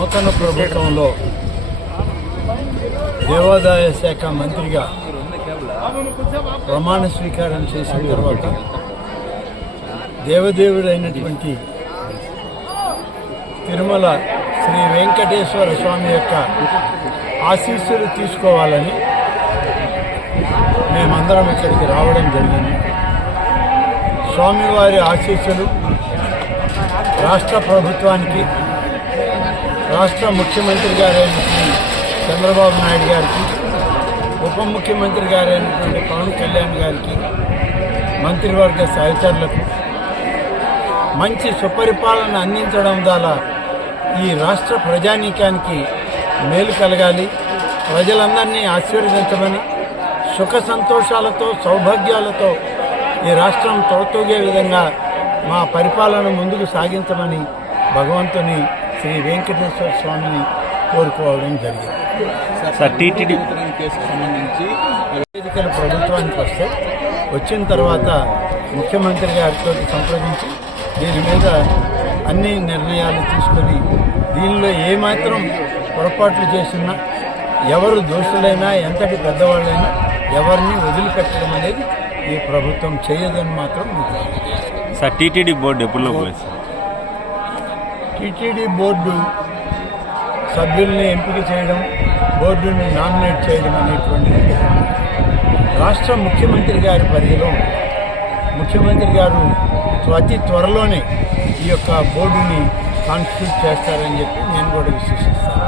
నూతన ప్రభుత్వంలో దేవాదాయ శాఖ మంత్రిగా ప్రమాణ స్వీకారం చేసిన తర్వాత దేవదేవుడైనటువంటి తిరుమల శ్రీ వెంకటేశ్వర స్వామి యొక్క ఆశీస్సులు తీసుకోవాలని మేమందరం ఇక్కడికి రావడం జరిగింది. స్వామివారి ఆశీస్సులు రాష్ట్ర ప్రభుత్వానికి, రాష్ట్ర ముఖ్యమంత్రి గారైన శ్రీ చంద్రబాబు నాయుడు గారికి, ఉప ముఖ్యమంత్రి గారైనటువంటి పవన్ కళ్యాణ్ గారికి, మంత్రివర్గ సహచరులకు మంచి సుపరిపాలన అందించడం ద్వారా ఈ రాష్ట్ర ప్రజానీకానికి మేలు కలగాలి, ప్రజలందరినీ ఆశీర్వదించమని, సుఖ సంతోషాలతో సౌభాగ్యాలతో ఈ రాష్ట్రం తోతూగే విధంగా మా పరిపాలన ముందుకు సాగించమని భగవంతుని శ్రీ వెంకటేశ్వర స్వామిని కోరుకోవడం జరిగింది. సార్, టీటీడీ కేసుకు సంబంధించి ఎన్నికలు ప్రభుత్వానికి వస్తే వచ్చిన తర్వాత ముఖ్యమంత్రి గారితో సంప్రదించి దీని మీద అన్ని నిర్ణయాలు తీసుకొని దీనిలో ఏమాత్రం పొరపాట్లు చేసినా, ఎవరు దోషులైనా, ఎంతటి పెద్దవాళ్ళైనా ఎవరిని వదిలిపెట్టడం అనేది ఈ ప్రభుత్వం చేయదని మాత్రం సార్, టీటీడీ బోర్డు ఎప్పుడు టీటీడీ బోర్డు సభ్యుల్ని ఎంపిక చేయడం, బోర్డుని నామినేట్ చేయడం అనేటువంటిది రాష్ట్ర ముఖ్యమంత్రి గారి పరిధిలో ముఖ్యమంత్రి గారు అతి త్వరలోనే ఈ యొక్క బోర్డుని కాన్స్టిట్యూట్ చేస్తారని చెప్పి నేను కూడా విశ్వసిస్తాను.